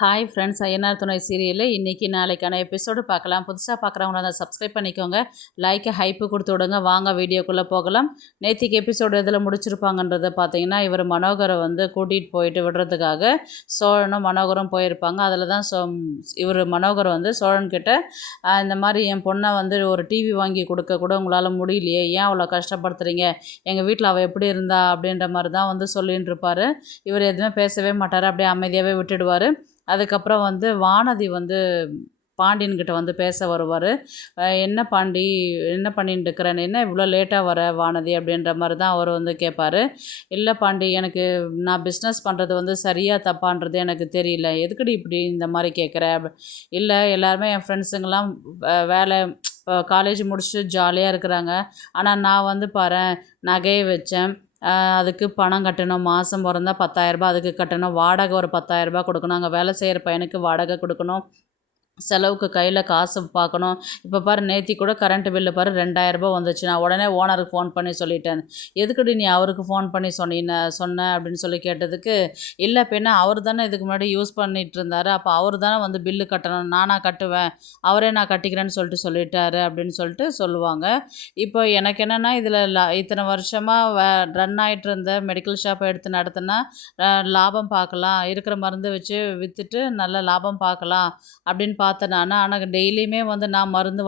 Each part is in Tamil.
ஹாய் ஃப்ரெண்ட்ஸ், ஐயனார் துணை சீரியலில் இன்றைக்கி நாளைக்கான எபிசோடு பார்க்கலாம். புதுசாக பார்க்குறவங்கள அதை சப்ஸ்கிரைப் பண்ணிக்கோங்க, லைக்கை ஹைப்பு கொடுத்து விடுங்க. வாங்க வீடியோக்குள்ளே போகலாம். நேற்றுக்கு எபிசோடு எதில் முடிச்சிருப்பாங்கன்றதை பார்த்தீங்கன்னா, இவர் மனோகரை கூட்டிகிட்டு போயிட்டு விடுறதுக்காக சோழனும் மனோகரும் போயிருப்பாங்க. அதில் தான் இவர் மனோகர் சோழன்கிட்ட இந்த மாதிரி என் பொண்ணை ஒரு டிவி வாங்கி கொடுக்க கூட உங்களால் முடியலையே, ஏன் அவ்வளோ கஷ்டப்படுத்துகிறீங்க, எங்கள் வீட்டில் அவள் எப்படி இருந்தா அப்படின்ற மாதிரி தான் சொல்லின்னு இருப்பார். இவர் எதுவுமே பேசவே மாட்டார், அப்படியே அமைதியாகவே விட்டுடுவார். அதுக்கப்புறம் வானதி பாண்டியன்கிட்ட பேச வருவார். என்ன பாண்டி, என்ன பண்ணிட்டு இருக்கிறேன்னு, என்ன இவ்வளோ லேட்டாக வர வானதி அப்படின்ற மாதிரி தான் அவர் கேட்பார். இல்லை பாண்டி, எனக்கு நான் பிஸ்னஸ் பண்ணுறது சரியாக தப்பான்றது எனக்கு தெரியல, எதுக்கடி இப்படி இந்த மாதிரி கேட்குற. இல்லை, எல்லாருமே என் ஃப்ரெண்ட்ஸுங்கெல்லாம் வேலை காலேஜ் முடிச்சுட்டு ஜாலியாக இருக்கிறாங்க. ஆனால் நான் பாரேன், நகையை வச்சேன், அதுக்கு பணம் கட்டணும், மாதம் பிறந்தா 10,000 அதுக்கு கட்டணும், வாடகை ஒரு 10,000 கொடுக்கணும், அங்கே வேலை செய்கிற பையனுக்கு வாடகை கொடுக்கணும், செலவுக்கு கையில் காசு பார்க்கணும். இப்போ பாரு, நேத்தி கூட கரண்ட் பில்லு பாரு 2,000 வந்துச்சு. நான் உடனே ஓனருக்கு ஃபோன் பண்ணி சொல்லிட்டேன். எதுக்குடி நீ அவருக்கு ஃபோன் பண்ணி சொன்ன அப்படின்னு சொல்லி கேட்டதுக்கு, இல்லை பின்ன அவர் தானே இதுக்கு முன்னாடி யூஸ் பண்ணிகிட்டு இருந்தார், அப்போ அவர் தானே பில்லு கட்டணும், நானாக கட்டுவேன், அவரே நான் கட்டிக்கிறேன்னு சொல்லிட்டாரு அப்படின்னு சொல்லுவாங்க. இப்போ எனக்கு என்னென்னா, இதில் இத்தனை வருஷமாக ரன் ஆகிட்டு இருந்த மெடிக்கல் ஷாப்பை எடுத்து நடத்தினா லாபம் பார்க்கலாம், இருக்கிற மருந்து வச்சு விற்றுட்டு நல்ல லாபம் பார்க்கலாம் அப்படின்னு பார்த்தேன் நான். ஆனால் டெய்லியுமே நான் மருந்து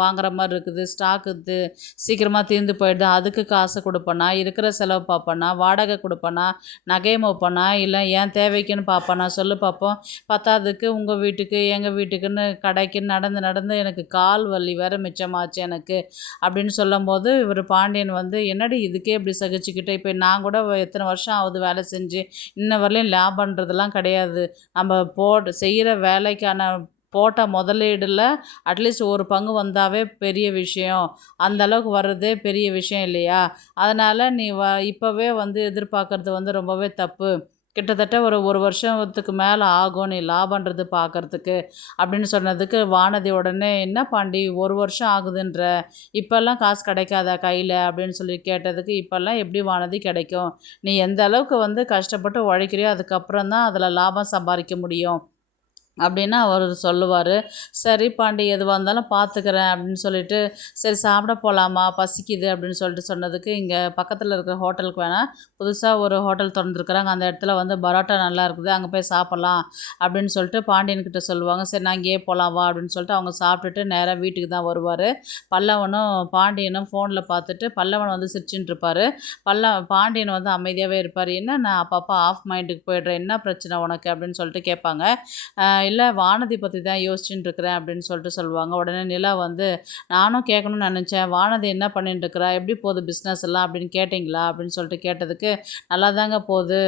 வாங்குற மாதிரி இருக்குது, ஸ்டாக்கு சீக்கிரமாக தீர்ந்து போயிடுது, அதுக்கு காசு கொடுப்பேனா, இருக்கிற செலவு பார்ப்பேனா, வாடகை கொடுப்பேனா, நகை வைப்பேனா, இல்லை ஏன் தேவைக்குன்னு பார்ப்பேனா, சொல்லு பார்ப்போம். பத்தாவதுக்கு உங்கள் வீட்டுக்கு எங்கள் வீட்டுக்குன்னு கடைக்கு நடந்து எனக்கு கால் வலி வேறு மிச்சமாச்சு எனக்கு அப்படின்னு சொல்லும்போது, இவர் பாண்டியன் என்னடி இதுக்கே இப்படி சகிச்சுக்கிட்டு, இப்போ நான் கூட எத்தனை வருஷம் ஆகுது வேலை செஞ்சு, இன்ன வரலையும் லாபன்றதெல்லாம் கிடையாது, நம்ம செய்கிற வேலைக்கான போட்ட முதலீடில் அட்லீஸ்ட் ஒரு பங்கு வந்தாவே பெரிய விஷயம், அந்த அளவுக்கு வர்றதே பெரிய விஷயம் இல்லையா, அதனால் நீ இப்போவே எதிர்பார்க்குறது ரொம்பவே தப்பு, கிட்டத்தட்ட ஒரு வருஷத்துக்கு மேலே ஆகும் நீ லாபன்றது பார்க்குறதுக்கு அப்படின்னு சொன்னதுக்கு, வானதி உடனே என்ன பாண்டி ஒரு வருஷம் ஆகுதுன்ற, இப்போல்லாம் காசு கிடைக்காதா கையில் அப்படின்னு சொல்லி கேட்டதுக்கு, இப்போல்லாம் எப்படி வானதி கிடைக்கும், நீ எந்த அளவுக்கு கஷ்டப்பட்டு உழைக்கிறியோ அதுக்கப்புறம் தான் அதில் லாபம் சம்பாதிக்க முடியும் அப்படின்னு அவர் சொல்லுவார். சரி பாண்டி, எதுவாக இருந்தாலும் பார்த்துக்கிறேன் அப்படின்னு சொல்லிட்டு, சரி சாப்பிட போகலாமா, பசிக்குது அப்படின்னு சொன்னதுக்கு, இங்கே பக்கத்தில் இருக்கிற ஹோட்டலுக்கு வேணால் புதுசாக ஒரு ஹோட்டல் திறந்துருக்குறாங்க, அந்த இடத்துல பரோட்டா நல்லா இருக்குது, அங்கே போய் சாப்பிட்லாம் அப்படின்னு சொல்லிட்டு பாண்டியன்கிட்ட சொல்லுவாங்க. சரி நான் இங்கேயே போகலாம் வா அப்படின்னு சொல்லிட்டு அவங்க சாப்பிட்டுட்டு நேராக வீட்டுக்கு தான் வருவார். பல்லவனும் பாண்டியனும் ஃபோனில் பார்த்துட்டு, பல்லவன் சிரிச்சுட்டு இருப்பார், பாண்டியன் அமைதியாகவே இருப்பார். என்ன நான் அப்பப்போ ஆஃப் மைண்டுக்கு போய்ட்றேன், என்ன பிரச்சனை உனக்கு அப்படின்னு சொல்லிட்டு கேட்பாங்க. இல்லை வானதி பற்றி தான் யோசிச்சுட்டு இருக்கிறேன் அப்படின்னு சொல்லுவாங்க. உடனே நிலா நானும் கேட்கணும்னு நினச்சேன், வானதி என்ன பண்ணிட்டு இருக்கிறா, எப்படி போகுது பிஸ்னஸ் எல்லாம் அப்படின்னு கேட்டிங்களா அப்படின்னு சொல்லிட்டு கேட்டதுக்கு, நல்லா தாங்க போகுது,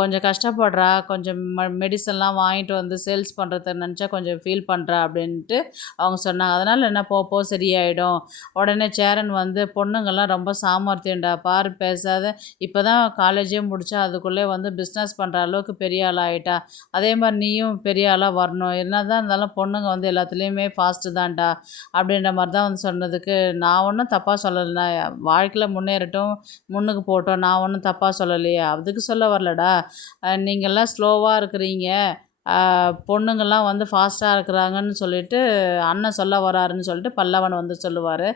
கொஞ்சம் கஷ்டப்படுறா, கொஞ்சம் மெடிசன்லாம் வாங்கிட்டு சேல்ஸ் பண்ணுறத நினச்சா கொஞ்சம் ஃபீல் பண்ணுறா அப்படின்ட்டு அவங்க சொன்னாங்க. அதனால் என்ன போ சரியாயிடும். உடனே சேரன் பொண்ணுங்கள்லாம் ரொம்ப சாமர்த்தியம்டா, பாரு பேசாத, இப்போ தான் காலேஜே முடித்தா அதுக்குள்ளே பிஸ்னஸ் பண்ணுற அளவுக்கு பெரிய ஆள் ஆகிட்டா, அதே மாதிரி நீயும் பெரிய ஆளாக வரணும், என்ன தான் இருந்தாலும் பொண்ணுங்க எல்லாத்துலேயுமே ஃபாஸ்ட்டு தான்டா அப்படின்ற மாதிரி தான் சொன்னதுக்கு, நான் ஒன்றும் தப்பாக சொல்லலைண்ணா, வாழ்க்கையில் முன்னேறட்டும், முன்னுக்கு போட்டோம், நான் ஒன்றும் தப்பாக சொல்லலையே, அதுக்கு சொல்ல வரலடா, நீங்கள்லாம் ஸ்லோவாக இருக்கிறீங்க, பொண்ணுங்கள்லாம் ஃபாஸ்ட்டாக இருக்கிறாங்கன்னு சொல்லிட்டு அண்ணன் சொல்ல வராருன்னு சொல்லிட்டு பல்லவன் சொல்லுவார்.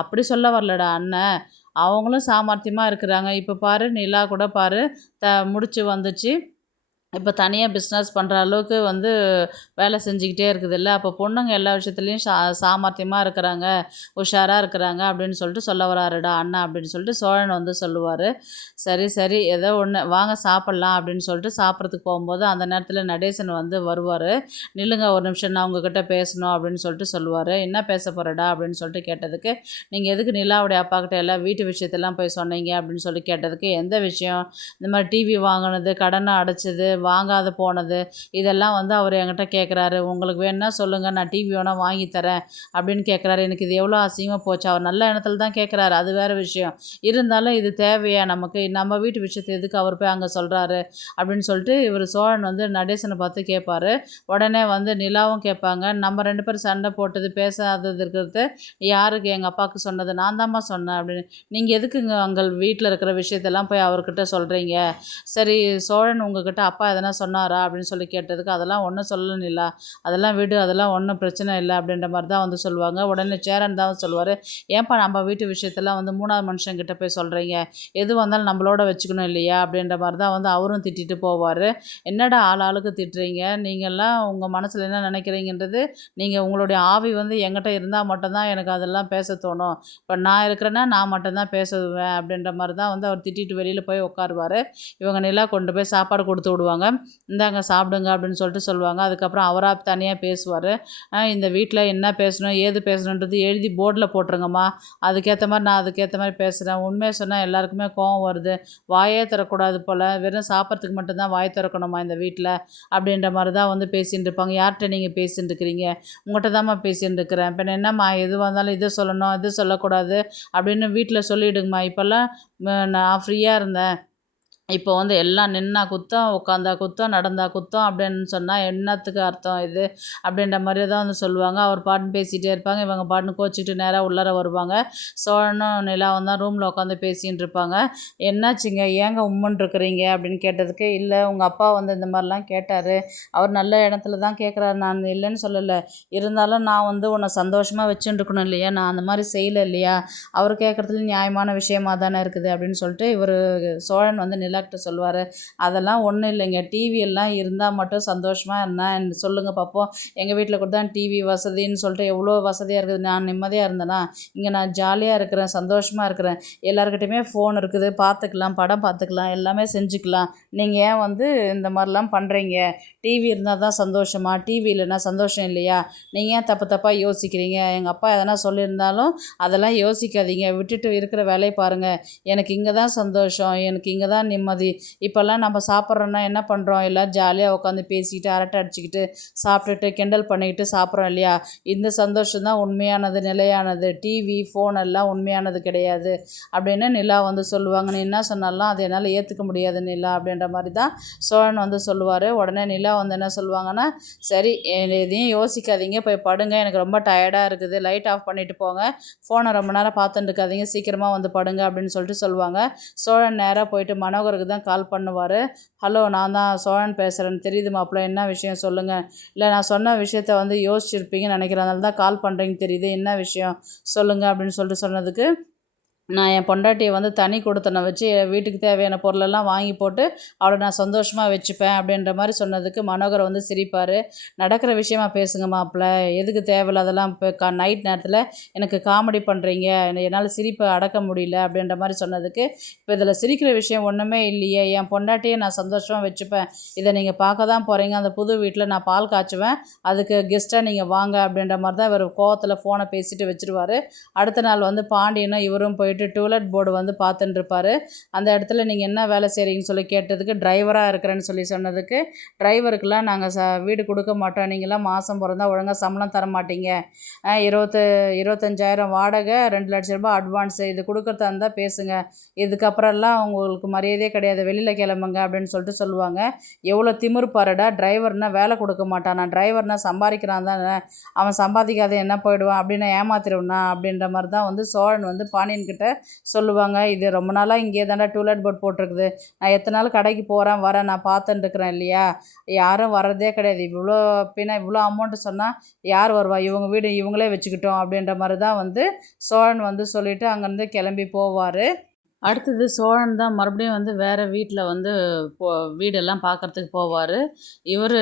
அப்படி சொல்ல வரலடா அண்ணன், அவங்களும் சாமர்த்தியமாக இருக்கிறாங்க, இப்போ பாரு நிலா கூட பாரு முடிச்சு வந்துச்சு, இப்போ தனியாக பிஸ்னஸ் பண்ணுற அளவுக்கு வேலை செஞ்சுக்கிட்டே இருக்குதுல்ல, அப்போ பொண்ணுங்க எல்லா விஷயத்துலேயும் சாமர்த்தியமாக இருக்கிறாங்க, உஷாராக இருக்கிறாங்க அப்படின்னு சொல்லிட்டு சொல்ல வராருடா அண்ணா அப்படின்னு சொல்லிட்டு சோழன் சொல்லுவார். சரி ஏதோ ஒன்று வாங்க சாப்பிட்லாம் அப்படின்னு சொல்லிட்டு சாப்பிட்றதுக்கு போகும்போது அந்த நேரத்தில் நடேசன் வருவார். நில்லுங்க ஒரு நிமிஷம், நான் உங்ககிட்ட பேசணும் அப்படின்னு சொல்லிட்டு சொல்லுவார். என்ன பேச போகிறடா அப்படின்னு சொல்லிட்டு கேட்டதுக்கு, நீங்கள் எதுக்கு நிலாவுடைய அப்பாக்கிட்ட எல்லாம் வீட்டு விஷயத்தெல்லாம் போய் சொன்னீங்க அப்படின்னு சொல்லி கேட்டதுக்கு, எந்த விஷயம், இந்த மாதிரி டிவி வாங்கினது, கடனை அடைச்சது, வாங்காத போனது, இதெல்லாம் அவர் என்கிட்ட கேட்குறாரு, உங்களுக்கு வேணும்னா சொல்லுங்கள், நான் டிவி வேணால் வாங்கி தரேன் அப்படின்னு கேட்குறாரு. எனக்கு இது எவ்வளோ அசிங்கமாக போச்சு, அவர் நல்ல எண்ணத்தில் தான் கேட்குறாரு, அது வேறு விஷயம், இருந்தாலும் இது தேவையா நமக்கு, நம்ம வீட்டு விஷயத்தை எதுக்கு அவர் போய் அங்கே சொல்கிறாரு அப்படின்னு சொல்லிட்டு இவர் சோழன் நடேசனை பார்த்து கேட்பார். உடனே நிலாவும் கேட்பாங்க, நம்ம 2 பேரும் சண்டை போட்டது பேசாதது இருக்கிறது யாருக்கு, எங்கள் அப்பாவுக்கு சொன்னது நான் தாம்மா சொன்னேன் அப்படின்னு, நீங்கள் எதுக்குங்க அங்கே வீட்டில் இருக்கிற விஷயத்தெல்லாம் போய் அவர்கிட்ட சொல்கிறீங்க, சரி சோழன் உங்ககிட்ட அப்பா எதனா சொன்னாரா அப்படின்னு சொல்லி கேட்டதுக்கு அதெல்லாம் ஒன்றும் சொல்லல நிலா, அதெல்லாம் விடு, அதெல்லாம் ஒன்றும் பிரச்சனை இல்லை அப்படின்ற மாதிரி தான் வந்து சொல்லுவாங்க. உடனே சேரன் தான் சொல்லுவார், ஏன்ப்பா நம்ம வீட்டு விஷயத்தெல்லாம் வந்து 3வது மனுஷங்கிட்ட போய் சொல்கிறீங்க, எது வந்தாலும் நம்மளோட வச்சுக்கணும் இல்லையா அப்படின்ற மாதிரி தான் வந்து அவரும் திட்டிட்டு போவார். என்னடா ஆளுக்கு திட்டுறீங்க, நீங்கள்லாம் உங்கள் மனசில் என்ன நினைக்கிறீங்கன்றது, நீங்கள் உங்களுடைய ஆவி வந்து என்கிட்ட இருந்தால் மட்டும்தான் எனக்கு அதெல்லாம் பேச தோணும், இப்போ நான் இருக்கிறேன்னா நான் மட்டும்தான் பேசுவேன் அப்படின்ற மாதிரி தான் வந்து அவர் திட்டிட்டு வெளியில் போய் உட்காருவார். இவங்க நிலா கொண்டு போய் சாப்பாடு கொடுத்து விடுவாங்க, இந்தாங்க சாப்பிடுங்க அப்படின்னு சொல்லிட்டு சொல்லுவாங்க. அதுக்கப்புறம் அவராக தனியாக பேசுவார். இந்த வீட்டில் என்ன பேசணும் ஏது பேசணுன்றது எழுதி போர்டில் போட்டுருங்கம்மா, அதுக்கேற்ற மாதிரி நான் அதுக்கேற்ற மாதிரி பேசுகிறேன், உண்மையை சொன்னால் எல்லாருக்குமே கோவம் வருது, வாயே தரக்கூடாது போல், வெறும் சாப்பிட்றதுக்கு மட்டும்தான் வாய் திறக்கணுமா இந்த வீட்டில் அப்படின்ற மாதிரி தான் வந்து பேசிகிட்டு இருப்பாங்க. யார்கிட்ட நீங்கள் பேசிகிட்டு இருக்கிறீங்க, உங்கள்கிட்ட தான்மா பேசிகிட்டு இருக்கிறேன், இப்போ என்னம்மா எது வந்தாலும் இதை சொல்லணும் இது சொல்லக்கூடாது அப்படின்னு வீட்டில் சொல்லிவிடுங்கம்மா, இப்போல்லாம் நான் ஃப்ரீயாக இருந்தேன், இப்போ வந்து எல்லாம் நின்னா குத்தம், உட்காந்தா குத்தம், நடந்தா குத்தம் அப்படின்னு சொன்னால் என்னத்துக்கு அர்த்தம் இது அப்படின்ற மாதிரி தான் வந்து சொல்லுவாங்க. அவர் பாட்டுன்னு பேசிகிட்டே இருப்பாங்க, இவங்க பாட்டுன்னு கோச்சிக்கிட்டு நேராக உள்ளார வருவாங்க. சோழனும் நிலாவும் தான் ரூமில் உட்காந்து பேசிகிட்டு இருப்பாங்க. என்னாச்சுங்க, ஏங்க உம்முன்னு இருக்கிறீங்க அப்படின்னு கேட்டதுக்கு, இல்லை உங்கள் அப்பா வந்து இந்த மாதிரிலாம் கேட்டார், அவர் நல்ல இடத்துல தான் கேட்குறாரு, நான் இல்லைன்னு சொல்லலை, இருந்தாலும் நான் வந்து உன்னை சந்தோஷமாக வச்சுட்டுருக்கணும் இல்லையா, நான் அந்த மாதிரி செய்யலை இல்லையா, அவர் கேட்குறதுல நியாயமான விஷயமாக தானே இருக்குது அப்படின்னு சொல்லிட்டு இவர் சோழன் வந்து நிலாக்கிட்ட சொல்லுவார். அதெல்லாம் ஒன்றும் இல்லைங்க, டிவி எல்லாம் இருந்தால் மட்டும் சந்தோஷமாக என்ன சொல்லுங்கள் பார்ப்போம், எங்கள் வீட்டில் கூட தான் டிவி வசதின்னு சொல்லிட்டு எவ்வளோ வசதியாக இருக்குது, நான் நிம்மதியாக இருந்தேனா, இங்கே நான் ஜாலியாக இருக்கிறேன், சந்தோஷமாக இருக்கிறேன், எல்லாருக்கிட்டையுமே ஃபோன் இருக்குது, பார்த்துக்கலாம், படம் பார்த்துக்கலாம், எல்லாமே செஞ்சுக்கலாம், நீங்கள் ஏன் வந்து இந்த மாதிரிலாம் பண்ணுறீங்க, டிவி இருந்தால் தான் சந்தோஷமா, டிவி இல்லைன்னா சந்தோஷம் இல்லையா, நீங்கள் ஏன் தப்பாக யோசிக்கிறீங்க, எங்கள் அப்பா எதனா சொல்லியிருந்தாலும் அதெல்லாம் யோசிக்காதீங்க, விட்டுட்டு இருக்கிற வேலையை பாருங்கள், எனக்கு இங்கே தான் சந்தோஷம், எனக்கு இங்கே தான் நிம்மதி, இப்போல்லாம் நம்ம சாப்பிட்றோன்னா என்ன பண்ணுறோம், எல்லாம் ஜாலியாக உட்காந்து பேசிக்கிட்டு அரட்டை அடிச்சுக்கிட்டு சாப்பிட்டுட்டு கிண்டல் பண்ணிக்கிட்டு சாப்பிட்றோம் இல்லையா, இந்த சந்தோஷம் தான் உண்மையானது, நிலையானது, டிவி ஃபோன் எல்லாம் உண்மையானது கிடையாது அப்படின்னு நிலா வந்து சொல்லுவாங்க. நீ என்ன சொன்னாலும் அதை என்னால் ஏற்றுக்க முடியாது நிலா அப்படின்ற மாதிரி தான் சோழன் வந்து சொல்லுவார். உடனே நிலா வந்து என்ன சொல்லுவாங்கன்னா, சரி எதையும் யோசிக்காதீங்க, போய் படுங்க, எனக்கு ரொம்ப டயர்டாக இருக்குது, லைட் ஆஃப் பண்ணிவிட்டு போங்க, ஃபோனை ரொம்ப நேரம் பார்த்துட்டு இருக்காதீங்க, சீக்கிரமாக வந்து படுங்க அப்படின்னு சொல்லிட்டு சொல்லுவாங்க. சோழன் நேராக போயிட்டு மனோகருக்கு தான் கால் பண்ணுவார். ஹலோ, நான் தான் சோழன் பேசுகிறேன், தெரியுது மாப்பிள்ள, என்ன விஷயம் சொல்லுங்கள், இல்லை நான் சொன்ன விஷயத்த வந்து யோசிச்சிருப்பீங்கன்னு நினைக்கிறேன், அதனால தான் கால் பண்ணுறீங்க தெரியுது, என்ன விஷயம் சொல்லுங்கள் அப்படின்னு சொல்லிட்டு சொன்னதுக்கு, நான் என் பொண்டாட்டியை வந்து தனி கொடுத்தனை வச்சு வீட்டுக்கு தேவையான பொருளெல்லாம் வாங்கி போட்டு அவளை நான் சந்தோஷமாக வச்சுப்பேன் அப்படின்ற மாதிரி சொன்னதுக்கு மனோகர் வந்து சிரிப்பார். நடக்கிற விஷயமா பேசுங்க மாப்பிள்ள, எதுக்கு தேவையில்லாதெல்லாம் இப்போ நைட் நேரத்தில் எனக்கு காமெடி பண்ணுறீங்க, என்னால் சிரிப்பை அடக்க முடியல அப்படின்ற மாதிரி சொன்னதுக்கு, இப்போ இதில் சிரிக்கிற விஷயம் ஒன்றுமே இல்லையே, என் பொண்டாட்டியை நான் சந்தோஷமாக வச்சுப்பேன், இதை நீங்கள் பார்க்க தான் போகிறீங்க, அந்த புது வீட்டில் நான் பால் காய்ச்சுவேன், அதுக்கு கெஸ்ட்டாக நீங்கள் வாங்க அப்படின்ற மாதிரி தான் இவர் கோவத்தில் ஃபோனை பேசிட்டு வச்சுருவார். அடுத்த நாள் வந்து பாண்டியனும் இவரும் போயிட்டு டூலெட் போர்டு வந்து பார்த்துட்டு இருப்பார். அந்த இடத்துல நீங்கள் என்ன வேலை செய்கிறீங்கன்னு சொல்லி கேட்டதுக்கு, டிரைவராக இருக்கிறேன்னு சொல்லி சொன்னதுக்கு, டிரைவருக்கெல்லாம் நாங்கள் வீடு கொடுக்க மாட்டோம், நீங்களாம் மாதம் பிறந்தா ஒழுங்காக சம்பளம் தர மாட்டீங்க, 25,000 வாடகை, 2 லட்ச ரூபாய் அட்வான்ஸு, இது கொடுக்குறதா இருந்தால் பேசுங்க, இதுக்கப்புறம்லாம் உங்களுக்கு மரியாதையே கிடையாது, வெளியில் கிளம்புங்க அப்படின்னு சொல்லிட்டு சொல்லுவாங்க. எவ்வளோ திமிரு பாருடா, டிரைவர்னால் வேலை கொடுக்க மாட்டான், நான் டிரைவர்னால் சம்பாதிக்கிறான் தானே, அவன் சம்பாதிக்காத என்ன போயிடுவான் அப்படின்னு ஏமாத்திடுவானா அப்படின்ற மாதிரி தான் வந்து சோழன் வந்து பாண்டியன்கிட்ட சொல்லுவாங்க. இது ரொம்ப நாளாக இங்கே தாண்டா டூலெட் போர்ட் போட்டிருக்குது, நான் எத்தனை நாள் கடைக்கு போகிறேன் வரேன், நான் பார்த்துட்டு இருக்கிறேன் இல்லையா, யாரும் வர்றதே கிடையாது, இவ்வளோ அமௌண்ட்டு சொன்னால் யார் வருவா, இவங்க வீடு இவங்களே வச்சுக்கிட்டோம் அப்படின்ற மாதிரி தான் வந்து சோழன் வந்து சொல்லிவிட்டு அங்கேருந்து கிளம்பி போவார். அடுத்தது சோழன் தான் மறுபடியும் வந்து வேறு வீட்டில் வந்து வீடெல்லாம் பார்க்குறதுக்கு போவார். இவர்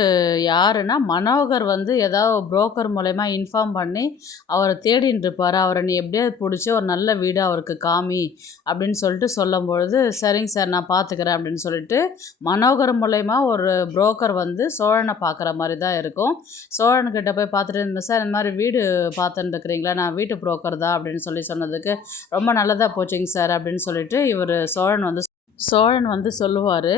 யாருன்னா மனோகர் வந்து ஏதாவது புரோக்கர் மூலயமா இன்ஃபார்ம் பண்ணி அவரை தேடின்னு இருப்பார். அவரை நீ எப்படியாவது பிடிச்சி ஒரு நல்ல வீடு அவருக்கு காமி அப்படின்னு சொல்லிட்டு சொல்லும்பொழுது, சரிங்க சார் நான் பார்த்துக்கிறேன் அப்படின்னு சொல்லிட்டு மனோகர் மூலயமா ஒரு புரோக்கர் வந்து சோழனை பார்க்குற மாதிரி தான் இருக்கும். சோழன்கிட்ட போய் பார்த்துட்டு இருந்தேன் சார், இந்த மாதிரி வீடு பார்த்துட்டு இருக்கிறீங்களா, நான் வீட்டு புரோக்கர் தான் அப்படின்னு சொல்லி சொன்னதுக்கு, ரொம்ப நல்லதாக போச்சுங்க சார் அப்படின்னு சொல்லிட்டு இவர் சோழன் வந்து சொல்லுவார்.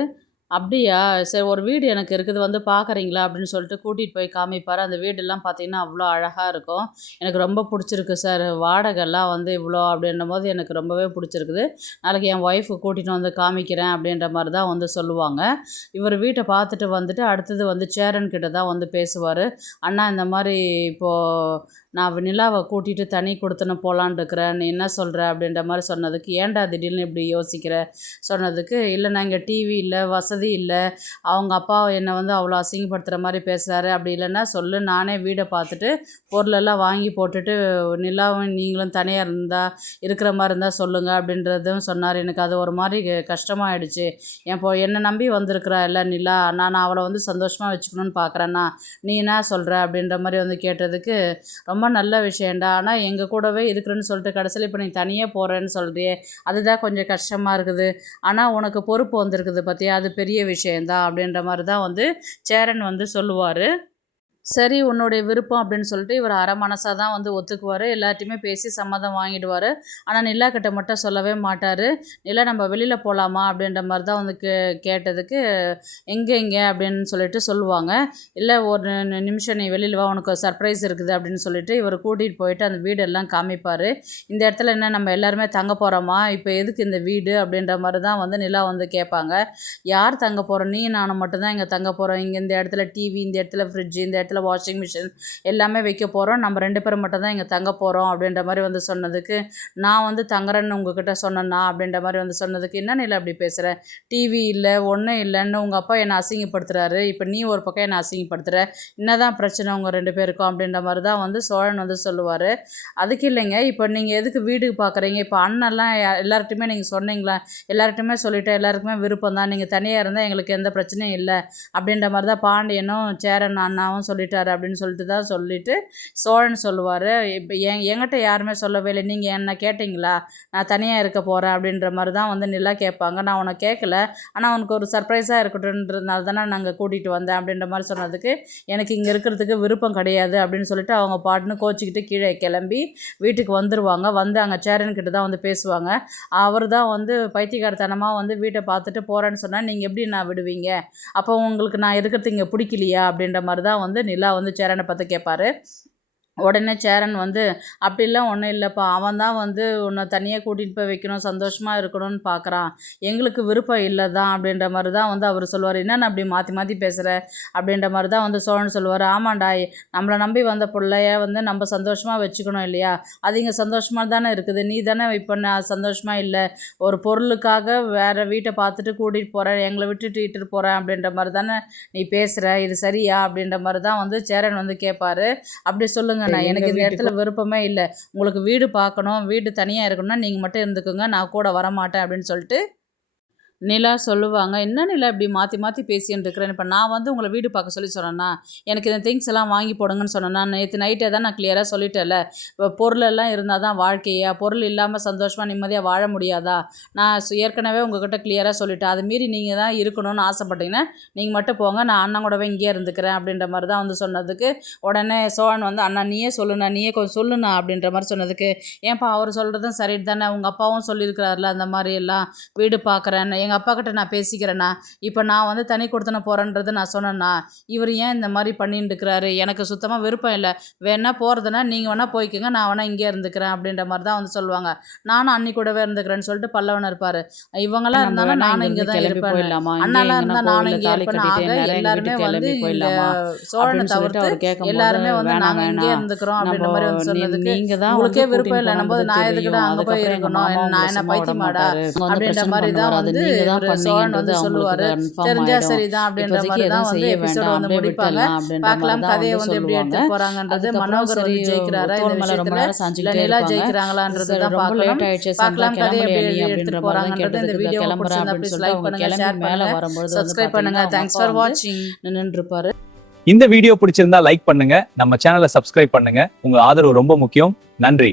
அப்படியா, சரி ஒரு வீடு எனக்கு இருக்குது வந்து பார்க்குறீங்களா அப்படின்னு சொல்லிட்டு கூட்டிகிட்டு போய் காமிப்பார். அந்த வீடெல்லாம் பார்த்திங்கன்னா அவ்வளோ அழகாக இருக்கும், எனக்கு ரொம்ப பிடிச்சிருக்கு சார், வாடகைலாம் வந்து இவ்வளோ அப்படின்னும் போது எனக்கு ரொம்பவே பிடிச்சிருக்குது, நாளைக்கு என் ஒய்ஃபு கூட்டிகிட்டு வந்து காமிக்கிறேன் அப்படின்ற மாதிரி தான் வந்து சொல்லுவாங்க. இவர் வீட்டை பார்த்துட்டு வந்துட்டு அடுத்தது வந்து சேரன்கிட்ட தான் வந்து பேசுவார். அண்ணா இந்த மாதிரி இப்போது நான் நிலாவை கூட்டிகிட்டு தனி கொடுத்துன்னு போகலான் இருக்கிறேன், நீ என்ன சொல்கிற அப்படின்ற மாதிரி சொன்னதுக்கு, ஏன்டா திடீர்னு இப்படி யோசிக்கிற சொன்னதுக்கு, இல்லை நான் இங்கே டிவி இல்லை, வசதி இல்லை, அவங்க அப்பா என்னை வந்து அவ்வளோ அசிங்கப்படுத்துகிற மாதிரி பேசுகிறாரு, அப்படி இல்லைன்னா சொல்லு, நானே வீடை பார்த்துட்டு பொருளெல்லாம் வாங்கி போட்டுட்டு நிலாவும் நீங்களும் தனியாக இருக்கிற மாதிரி இருந்தால் சொல்லுங்கள் அப்படின்றதும் சொன்னார். எனக்கு அது ஒரு மாதிரி கஷ்டமாயிடுச்சு. என்னை நம்பி வந்திருக்கிறா இல்லை நிலா, நான் அவளை வந்து சந்தோஷமாக வச்சுக்கணுன்னு பார்க்குறேன்னா நீ என்ன சொல்கிற அப்படின்ற மாதிரி வந்து கேட்டதுக்கு, ரொம்ப நல்ல விஷயம்டா, ஆனால் எங்கள் கூடவே இருக்கிறேன்னு சொல்லிட்டு கடைசியில் இப்போ நீ தனியாக போகிறேன்னு சொல்கிறியே, அதுதான் கொஞ்சம் கஷ்டமாக இருக்குது. ஆனால் உனக்கு பொறுப்பு வந்திருக்குது பார்த்தியா, அது பெரிய விஷயந்தான் அப்படின்ற மாதிரி தான் வந்து சேரன் வந்து சொல்லுவார். சரி உன்னுடைய விருப்பம் அப்படின்னு சொல்லிட்டு இவர் அரை மனசாக தான் வந்து ஒத்துக்குவார். எல்லார்ட்டையுமே பேசி சம்மதம் வாங்கிடுவார். ஆனால் நிலா கிட்ட மட்டும் சொல்லவே மாட்டார். நிலா நம்ம வெளியில் போகலாமா அப்படின்ற மாதிரி தான் வந்து கேட்டதுக்கு, எங்கே அப்படின்னு சொல்லிட்டு சொல்லுவாங்க. இல்லை ஒரு நிமிஷம் நீ வெளியில் வா, உனக்கு சர்ப்ரைஸ் இருக்குது அப்படின்னு சொல்லிட்டு இவர் கூட்டிகிட்டு போயிட்டு அந்த வீடெல்லாம் காமிப்பார். இந்த இடத்துல என்ன நம்ம எல்லாருமே தங்க போகிறோமா, இப்போ எதுக்கு இந்த வீடு அப்படின்ற மாதிரி தான் வந்து நிலா வந்து கேட்பாங்க. யார் தங்க போகிறோம், நீ நானும் மட்டும்தான் இங்கே தங்க போகிறோம். இங்கே இந்த இடத்துல டிவி, இந்த இடத்துல ஃப்ரிட்ஜு, இந்த இடத்துல வாஷிங் மிஷின் எல்லாமே வைக்க போகிறோம், நம்ம 2 பேரும் மட்டும் தான் இங்கே தங்க போகிறோம் அப்படின்ற மாதிரி வந்து சொன்னதுக்கு, நான் வந்து தங்குறேன்னு உங்ககிட்ட சொன்னேன்னா அப்படின்ற மாதிரி வந்து சொன்னதுக்கு, என்ன இல்லை அப்படி பேசுகிற, டிவி இல்லை ஒன்றும் இல்லைன்னு உங்கள் அப்பா என்னை அசிங்கப்படுத்துகிறாரு, இப்போ நீ ஒரு பக்கம் என்னை அசிங்கப்படுத்துகிற, என்னதான் பிரச்சனை உங்கள் 2 பேருக்கும் அப்படின்ற மாதிரி தான் வந்து சோழன் வந்து சொல்லுவார். அதுக்கு இல்லைங்க, இப்போ நீங்கள் எதுக்கு வீடு பார்க்குறீங்க, இப்போ அண்ணெல்லாம் எல்லார்ட்டையுமே நீங்கள் சொன்னீங்களா, எல்லார்ட்டையுமே சொல்லிவிட்டேன், எல்லாருக்குமே விருப்பம் தான், நீங்கள் தனியாக இருந்தால் எங்களுக்கு எந்த பிரச்சனையும் இல்லை அப்படின்ற மாதிரி தான் பாண்டியனும் சேரன் அண்ணாவும் சொல்லிட்டாரு அப்படின்னு சொல்லிட்டு தான் சொல்லிட்டு சோழன் சொல்லுவார். இப்போ என்கிட்ட யாருமே சொல்லவே இல்லை, நீங்கள் என்ன கேட்டிங்களா, நான் தனியாக இருக்க போகிறேன் அப்படின்ற மாதிரி தான் வந்து நிலா கேட்பாங்க. நான் உன்னை கேட்கல, ஆனால் உனக்கு ஒரு சர்ப்ரைஸாக இருக்கட்டும்ன்றதுனால தானே நாங்கள் கூட்டிகிட்டு வந்தேன் அப்படின்ற மாதிரி சொன்னதுக்கு, எனக்கு இங்கே இருக்கிறதுக்கு விருப்பம் கிடையாது அப்படின்னு சொல்லிட்டு அவங்க பாட்டுன்னு கோச்சிக்கிட்டு கீழே கிளம்பி வீட்டுக்கு வந்துடுவாங்க. வந்து அங்கே சேரன்கிட்ட தான் வந்து பேசுவாங்க. அவர் தான் வந்து பைத்தியக்காரத்தனமாக வந்து வீட்டை பார்த்துட்டு போகிறேன்னு சொன்னால் நீங்கள் எப்படி நான் விடுவீங்க, அப்போ உங்களுக்கு நான் இருக்கிறது இங்கே பிடிக்கலையா அப்படின்ற மாதிரி தான் வந்து நிலா வந்து சேரனை பார்த்து கேட்பாரு. உடனே சேரன் வந்து, அப்படிலாம் ஒன்றும் இல்லைப்பா, அவன் தான் வந்து உன்னை தனியாக கூட்டிகிட்டு போய் வைக்கணும், சந்தோஷமாக இருக்கணும்னு பார்க்குறான், எங்களுக்கு விருப்பம் இல்லை தான் அப்படின்ற மாதிரி தான் வந்து அவர் சொல்லுவார். என்னென்ன அப்படி மாற்றி மாற்றி பேசுகிற அப்படின்ற மாதிரி தான் வந்து சோழன் சொல்லுவார். ஆமாண்டா, நம்மளை நம்பி வந்த பிள்ளைய வந்து நம்ம சந்தோஷமாக வச்சுக்கணும் இல்லையா, அது இங்கே சந்தோஷமாக தானே இருக்குது, நீ தானே இப்போ நான் சந்தோஷமாக இல்லை, ஒரு பொருளுக்காக வேறு வீட்டை பார்த்துட்டு கூட்டிகிட்டு போகிறேன், எங்களை விட்டுட்டு இட்டுட்டு போகிறேன் அப்படின்ற மாதிரி தானே நீ பேசுகிற, இது சரியா அப்படின்ற மாதிரி தான் வந்து சேரன் வந்து கேட்பார். அப்படி சொல்லுங்க, நான் எனக்கு இந்த இடத்துல விருப்பமே இல்லை, உங்களுக்கு வீடு பார்க்கணும், வீடு தனியாக இருக்கணும்னா நீங்கள் மட்டும் இருந்துக்கோங்க, நான் கூட வரமாட்டேன் அப்படின்னு சொல்லிட்டு நிலா சொல்லுவாங்க. என்ன நிலா இப்படி மாற்றி மாற்றி பேசின்னு இருக்கிறேன், இப்போ நான் வந்து உங்களை வீடு பார்க்க சொல்லி சொன்னேன்னா, எனக்கு இந்த திங்ஸ் எல்லாம் வாங்கி போடுங்கன்னு சொன்னேன்னா, நேற்று நைட்டே தான் நான் கிளியராக சொல்லிட்டேன்ல, இப்போ பொருளெல்லாம் இருந்தால் தான் வாழ்க்கையா, பொருள் இல்லாமல் சந்தோஷமாக நிம்மதியாக வாழ முடியாதா, நான் ஏற்கனவே உங்ககிட்ட கிளியராக சொல்லிட்டேன், அது மீறி நீங்கள் தான் இருக்கணும்னு ஆசைப்பட்டீங்கன்னா நீங்கள் மட்டும் போங்க, நான் அண்ணன் கூடவே இங்கேயே இருந்துக்கிறேன் அப்படின்ற மாதிரி தான் வந்து சொன்னதுக்கு, உடனே சோழன் வந்து, அண்ணா நீயே சொல்லுண்ணா, நீயே கொஞ்சம் சொல்லுண்ணா அப்படின்ற மாதிரி சொன்னதுக்கு, ஏன்ப்பா அவர் சொல்கிறதும் சரி தானே, உங்கள் அப்பாவும் சொல்லியிருக்கிறாருல அந்த மாதிரி எல்லாம் வீடு பார்க்குறேன்னு, எங்கள் அப்பா கிட்ட நான் பேசிக்கிறேண்ணா, இப்போ நான் வந்து தனி கொடுத்தன போகிறேன்றது நான் சொன்னேன்னா, இவர் ஏன் இந்த மாதிரி பண்ணிட்டு இருக்கிறாரு, எனக்கு சுத்தமாக விருப்பம் இல்லை, வேணா போகிறதுனா நீங்கள் வேணால் போய்க்குங்க, நான் வேணா இங்கே இருந்துக்கிறேன் அப்படின்ற மாதிரி தான் வந்து சொல்லுவாங்க. நானும் அன்னி கூடவே இருந்துக்கிறேன்னு சொல்லிட்டு பல்லவன் இருப்பார். இவங்கெல்லாம் இருந்தாலும் நானும் இங்கே தான் இருப்பேன், அண்ணாலாம் இருந்தால் நானும் இங்கே இருப்பேன், ஆக எல்லாருமே வந்து இந்த சோழனை தவிர்த்து எல்லாருமே வந்து நாங்கள் இங்கே இருந்துக்கிறோம் அப்படின்ற மாதிரி வந்து சொன்னதுக்கு, உங்களுக்கே விருப்பம் இல்லை நம்போது நான் எதுக்கிட்ட அங்கே போய் இருக்கணும், நான் என்ன பைத்தியமாடா அப்படின்ற மாதிரி தான் வந்து சோழன் வந்து சொல்லுவாரு. தெரிஞ்சா சரிதான் அப்படின்ற மாதிரி தான் வந்து எபிசோட வந்து முடிப்பாங்க. பார்க்கலாம் கதையை வந்து எப்படி எடுத்து போறாங்கன்றது. மனோகர் வந்து ஜெயிக்கிறாரா இந்த விஷயத்துல, இல்ல நிலா ஜெயிக்கிறாங்களான்றது தான் பார்க்கலாம். பார்க்கலாம் கதையை எப்படி எடுத்து போறாங்கன்றது. இந்த வீடியோ பிடிச்சிருந்தா ப்ளீஸ் லைக் பண்ணுங்க, ஷேர் பண்ணுங்க, சப்ஸ்கிரைப் பண்ணுங்க. தேங்க்ஸ் ஃபார் வாட்சிங். நின்றுப்பாரு. இந்த வீடியோ பிடிச்சிருந்தா லைக் பண்ணுங்க, நம்ம சேனலை சப்ஸ்கிரைப் பண்ணுங்க. உங்க ஆதரவு ரொம்ப முக்கியம். நன்றி.